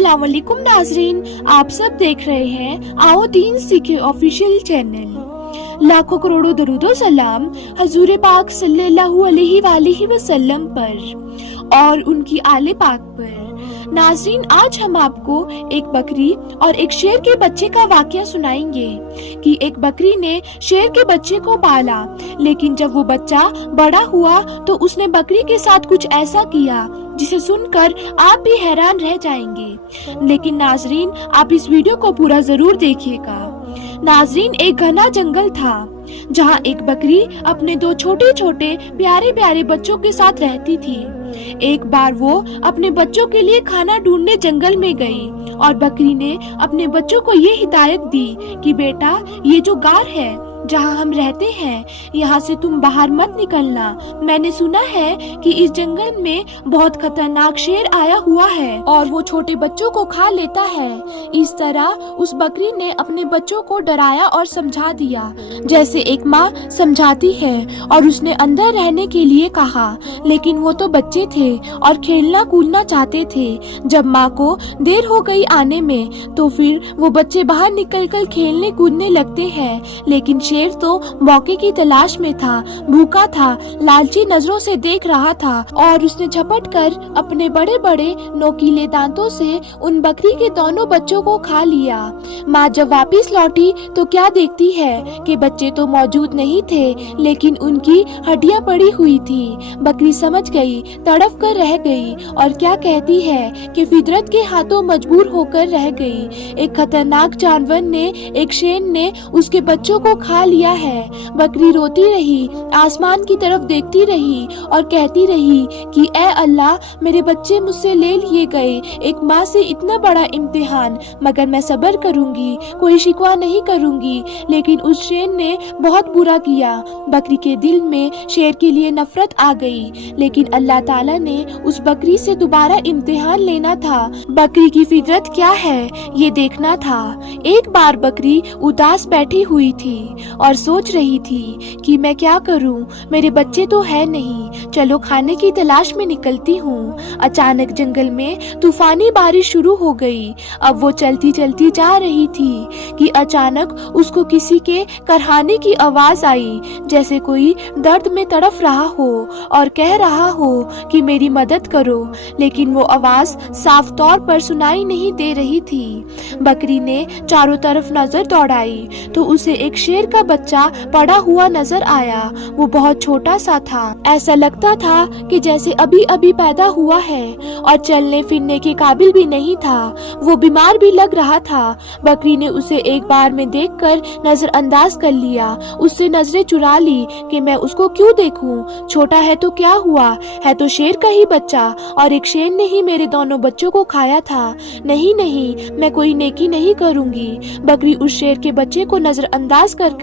अस्सलाम वालेकुम नाजरीन, आप सब देख रहे हैं आओ दीन सीखे ऑफिशियल चैनल। लाखों करोड़ों दरूदो सलाम हजूर पाक सल्लल्लाहु अलैहि वसल्लम पर और उनकी आले पाक पर। नाजरीन, आज हम आपको एक बकरी और एक शेर के बच्चे का वाकया सुनाएंगे कि एक बकरी ने शेर के बच्चे को पाला, लेकिन जब वो बच्चा बड़ा हुआ तो उसने बकरी के साथ कुछ ऐसा किया जिसे सुनकर आप भी हैरान रह जाएंगे। लेकिन नाजरीन, आप इस वीडियो को पूरा जरूर देखिएगा। नाजरीन, एक घना जंगल था जहाँ एक बकरी अपने दो छोटे छोटे प्यारे प्यारे बच्चों के साथ रहती थी। एक बार वो अपने बच्चों के लिए खाना ढूंढने जंगल में गई और बकरी ने अपने बच्चों को ये हिदायत दी कि बेटा, ये जो गार है जहाँ हम रहते हैं, यहाँ से तुम बाहर मत निकलना। मैंने सुना है कि इस जंगल में बहुत खतरनाक शेर आया हुआ है और वो छोटे बच्चों को खा लेता है। इस तरह उस बकरी ने अपने बच्चों को डराया और समझा दिया जैसे एक माँ समझाती है, और उसने अंदर रहने के लिए कहा। लेकिन वो तो बच्चे थे और खेलना कूदना चाहते थे। जब माँ को देर हो गई आने में तो फिर वो बच्चे बाहर निकलकर खेलने कूदने लगते हैं। लेकिन शेर तो मौके की तलाश में था, भूखा था, लालची नजरों से देख रहा था और उसने झपट कर अपने बड़े बड़े नोकीले दांतों से उन बकरी के दोनों बच्चों को खा लिया। माँ जब वापस लौटी तो क्या देखती है कि बच्चे तो मौजूद नहीं थे, लेकिन उनकी हड्डियां पड़ी हुई थी। बकरी समझ गई, तड़प कर रह गई और क्या कहती है कि फितरत के हाथों मजबूर होकर रह गई। एक खतरनाक जानवर ने, एक शेर ने उसके बच्चों को खा लिया है। बकरी रोती रही, आसमान की तरफ देखती रही और कहती रही कि ऐ अल्लाह, मेरे बच्चे मुझसे ले लिए गए। एक माँ से इतना बड़ा इम्तिहान, मगर मैं सब्र करूंगी, कोई शिकवा नहीं करूंगी। लेकिन उस शेर ने बहुत बुरा किया। बकरी के दिल में शेर के लिए नफरत आ गई। लेकिन अल्लाह ताला ने उस बकरी से दोबारा इम्तिहान लेना था। बकरी की फितरत क्या है ये देखना था। एक बार बकरी उदास बैठी हुई थी और सोच रही थी कि मैं क्या करूं, मेरे बच्चे तो है नहीं, चलो खाने की तलाश में निकलती हूँ। अचानक जंगल में तूफानी बारिश शुरू हो गई। अब वो चलती चलती जा रही थी कि अचानक उसको किसी के करहाने की आवाज आई, जैसे कोई दर्द में तड़फ रहा हो और कह रहा हो कि मेरी मदद करो। लेकिन वो आवाज साफ तौर पर सुनाई नहीं दे रही थी। बकरी ने चारों तरफ नजर दौड़ाई तो उसे एक शेर का बच्चा पड़ा हुआ नजर आया। वो बहुत छोटा सा था, ऐसा लगता था कि जैसे अभी अभी पैदा हुआ है और चलने फिरने के काबिल भी नहीं था। वो बीमार भी लग रहा था। बकरी ने उसे एक बार में देखकर नजरअंदाज कर लिया, उससे नजरें चुरा ली कि मैं उसको क्यों देखूं, छोटा है तो क्या हुआ, है तो शेर का ही बच्चा और एक शेर ने ही मेरे दोनों बच्चों को खाया था। नहीं नहीं, मैं कोई नेकी नहीं करूंगी। बकरी उस शेर के बच्चे को नजरअंदाज कर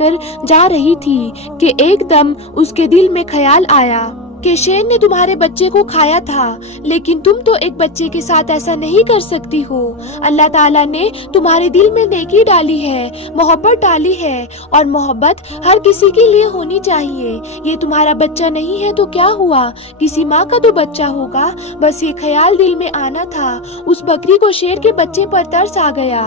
जा रही थी कि एकदम उसके दिल में ख्याल आया कि शेर ने तुम्हारे बच्चे को खाया था, लेकिन तुम तो एक बच्चे के साथ ऐसा नहीं कर सकती हो। अल्लाह ताला ने तुम्हारे दिल में नेकी डाली है, मोहब्बत डाली है, और मोहब्बत हर किसी के लिए होनी चाहिए। ये तुम्हारा बच्चा नहीं है तो क्या हुआ, किसी माँ का तो बच्चा होगा। बस ये ख्याल दिल में आना था। उस बकरी को शेर के बच्चे पर तरस आ गया।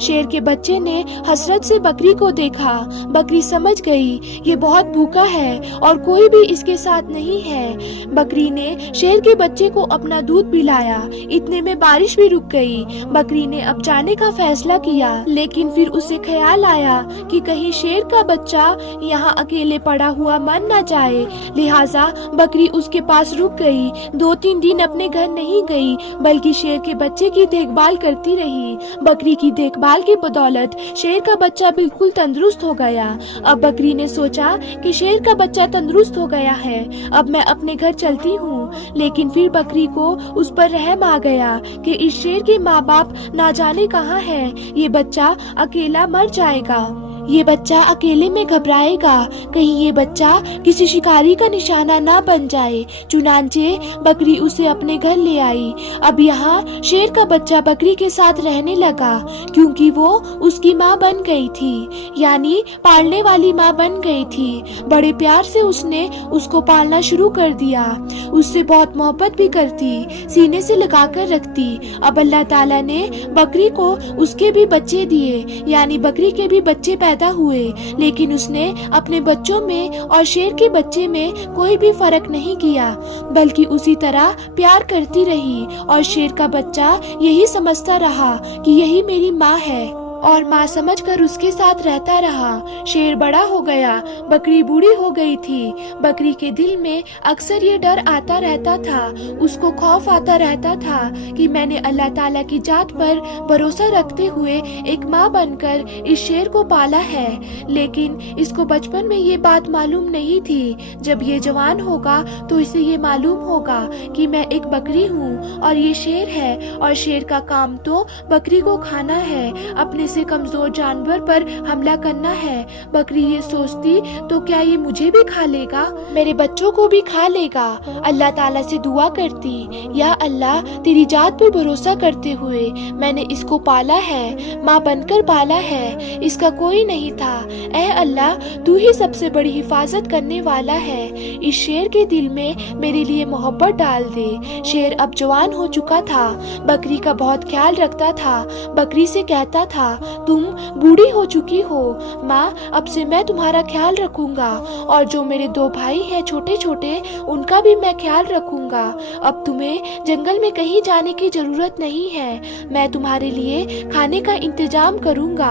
शेर के बच्चे ने हसरत से बकरी को देखा। बकरी समझ गई ये बहुत भूखा है और कोई भी इसके साथ नहीं है। बकरी ने शेर के बच्चे को अपना दूध पिलाया। इतने में बारिश भी रुक गई। बकरी ने अब जाने का फैसला किया, लेकिन फिर उसे ख्याल आया कि कहीं शेर का बच्चा यहाँ अकेले पड़ा हुआ मर न जाए। लिहाजा बकरी उसके पास रुक गई। 2-3 दिन अपने घर नहीं गई, बल्कि शेर के बच्चे की देखभाल करती रही। बकरी की देखभाल की बदौलत शेर का बच्चा बिल्कुल तंदुरुस्त हो गया। अब बकरी ने सोचा कि शेर का बच्चा तंदुरुस्त हो गया है, अब मैं अपने घर चलती हूँ। लेकिन फिर बकरी को उस पर रहम आ गया कि इस शेर के माँ बाप ना जाने कहाँ है, ये बच्चा अकेला मर जाएगा। یہ بچہ اکیلے میں گھبرائے گا، کہیں یہ بچہ کسی شکاری کا نشانہ نہ بن جائے۔ چنانچہ بکری اسے اپنے گھر لے آئی۔ اب یہاں شیر کا بچہ بکری کے ساتھ رہنے لگا، کیونکہ وہ اس کی ماں بن گئی تھی، یعنی پالنے والی ماں بن گئی تھی۔ بڑے پیار سے اس نے اس کو پالنا شروع کر دیا، اس سے بہت محبت بھی کرتی، سینے سے لگا کر رکھتی۔ اب اللہ تعالیٰ نے بکری کو اس کے بھی بچے دیے، یعنی بکری کے بھی بچے پیدا ہوئے، لیکن اس نے اپنے بچوں میں اور شیر کے بچے میں کوئی بھی فرق نہیں کیا، بلکہ اسی طرح پیار کرتی رہی، اور شیر کا بچہ یہی سمجھتا رہا کہ یہی میری ماں ہے، اور ماں سمجھ کر اس کے ساتھ رہتا رہا۔ شیر بڑا ہو گیا، بکری بوڑھی ہو گئی تھی۔ بکری کے دل میں اکثر یہ ڈر آتا رہتا تھا، اس کو خوف آتا رہتا تھا کہ میں نے اللہ تعالیٰ کی ذات پر بھروسہ رکھتے ہوئے ایک ماں بن کر اس شیر کو پالا ہے، لیکن اس کو بچپن میں یہ بات معلوم نہیں تھی۔ جب یہ جوان ہوگا تو اسے یہ معلوم ہوگا کہ میں ایک بکری ہوں اور یہ شیر ہے، اور شیر کا کام تو بکری کو کھانا ہے، اپنے سے کمزور جانور پر حملہ کرنا ہے۔ بکری یہ سوچتی تو کیا یہ مجھے بھی کھا لے گا، میرے بچوں کو بھی کھا لے گا۔ اللہ تعالیٰ سے دعا کرتی، یا اللہ تیری ذات پر بھروسہ کرتے ہوئے میں نے اس کو پالا ہے، ماں بن کر پالا ہے، اس کا کوئی نہیں تھا۔ اے اللہ تو ہی سب سے بڑی حفاظت کرنے والا ہے، اس شیر کے دل میں میرے لیے محبت ڈال دے۔ شیر اب جوان ہو چکا تھا، بکری کا بہت خیال رکھتا تھا، بکری سے کہتا تھا تم بوڑھی ہو چکی ہو، ماں اب سے میں تمہارا خیال رکھوں گا، اور جو میرے 2 بھائی ہیں چھوٹے چھوٹے ان کا بھی میں خیال رکھوں گا۔ اب تمہیں جنگل میں کہیں جانے کی ضرورت نہیں ہے، میں تمہارے لیے کھانے کا انتظام کروں گا۔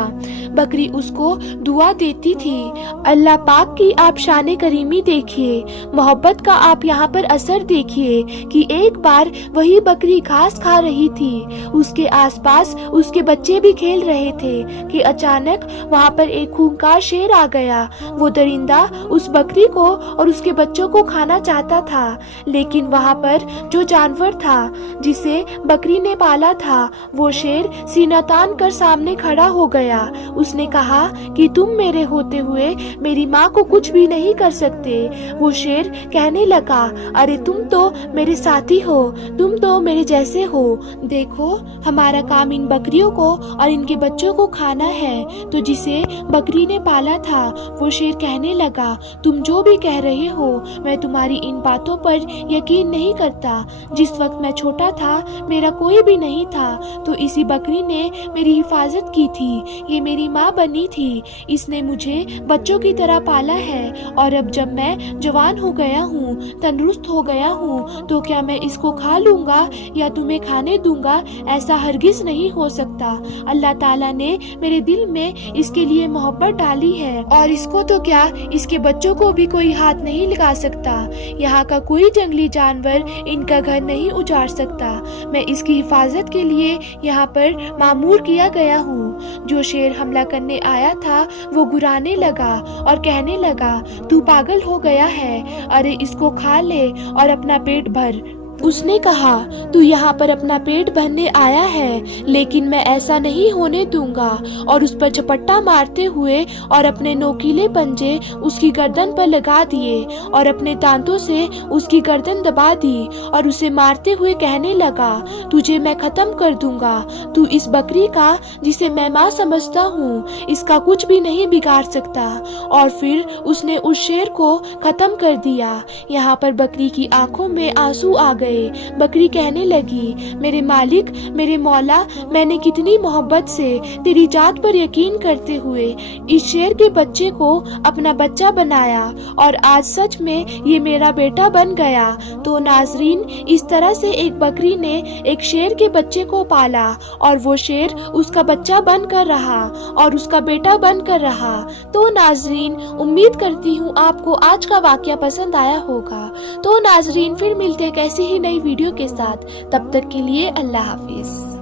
بکری اس کو دعا دیتی تھی۔ اللہ پاک کی آپ شان کریمی دیکھیے، محبت کا آپ یہاں پر اثر دیکھیے کہ ایک بار وہی بکری گھاس کھا رہی تھی، اس کے آس پاس اس کے بچے بھی کھیل رہے تھے کہ اچانک وہاں پر ایک خونخوار شیر آ گیا۔ وہ درندہ اس بکری کو اور اس کے بچوں کو کھانا چاہتا تھا، لیکن وہاں پر جو جانور تھا جسے بکری نے پالا تھا، وہ شیر سینہ تان کر سامنے کھڑا ہو گیا۔ اس نے کہا کہ تم میرے ہوتے ہوئے میری ماں کو کچھ بھی نہیں کر سکتے۔ وہ شیر کہنے لگا، ارے تم تو میرے ساتھی ہو، تم تو میرے جیسے ہو، دیکھو ہمارا کام ان بکریوں کو اور ان کے بچوں کو کھانا ہے۔ تو جسے بکری نے پالا تھا وہ شیر کہنے لگا، تم جو بھی کہہ رہے ہو میں تمہاری ان باتوں پر یقین نہیں کرتا۔ جس وقت میں چھوٹا تھا میرا کوئی بھی نہیں تھا، تو اسی بکری نے میری حفاظت کی تھی، یہ میری ماں بنی تھی، اس نے مجھے بچوں کی طرح پالا ہے، اور اب جب میں جوان ہو گیا ہوں، تندرست ہو گیا ہوں، تو کیا میں اس کو کھا لوں گا یا تمہیں کھانے دوں گا؟ ایسا ہرگز نہیں ہو سکتا۔ اللہ تعالیٰ نے میرے دل میں اس کے لیے محبت ڈالی ہے، اور اس کو تو کیا اس کے بچوں کو بھی کوئی ہاتھ نہیں لگا سکتا، یہاں کا کوئی جنگلی جانور ان کا گھر نہیں اجاڑ سکتا۔ میں اس کی حفاظت کے لیے یہاں پر مامور کیا گیا ہوں۔ جو شیر حملہ کرنے آیا تھا وہ گرانے لگا اور کہنے لگا، تو پاگل ہو گیا ہے، ارے اس کو کھا لے اور اپنا پیٹ بھر۔ اس نے کہا، تو یہاں پر اپنا پیٹ بھرنے آیا ہے، لیکن میں ایسا نہیں ہونے دوں گا، اور اس پر جھپٹا مارتے ہوئے اور اپنے نوکیلے پنجے اس کی گردن پر لگا دیے اور اپنے دانتوں سے اس کی گردن دبا دی، اور اسے مارتے ہوئے کہنے لگا، تجھے میں ختم کر دوں گا، تو اس بکری کا جسے میں ماں سمجھتا ہوں اس کا کچھ بھی نہیں بگاڑ سکتا۔ اور پھر اس نے اس شیر کو ختم کر دیا۔ یہاں پر بکری کی آنکھوں میں آنسو آ گئے۔ بکری کہنے لگی، میرے مالک، میرے مولا، میں نے کتنی محبت سے تیری ذات پر یقین کرتے ہوئے اس شیر کے بچے کو اپنا بچہ بنایا، اور آج سچ میں یہ میرا بیٹا بن گیا۔ تو ناظرین، اس طرح سے ایک بکری نے ایک شیر کے بچے کو پالا، اور وہ شیر اس کا بچہ بن کر رہا اور اس کا بیٹا بن کر رہا۔ تو ناظرین، امید کرتی ہوں آپ کو آج کا واقعہ پسند آیا ہوگا۔ تو ناظرین، پھر ملتے کیسی ہی نئی ویڈیو کے ساتھ، تب تک کے لیے اللہ حافظ۔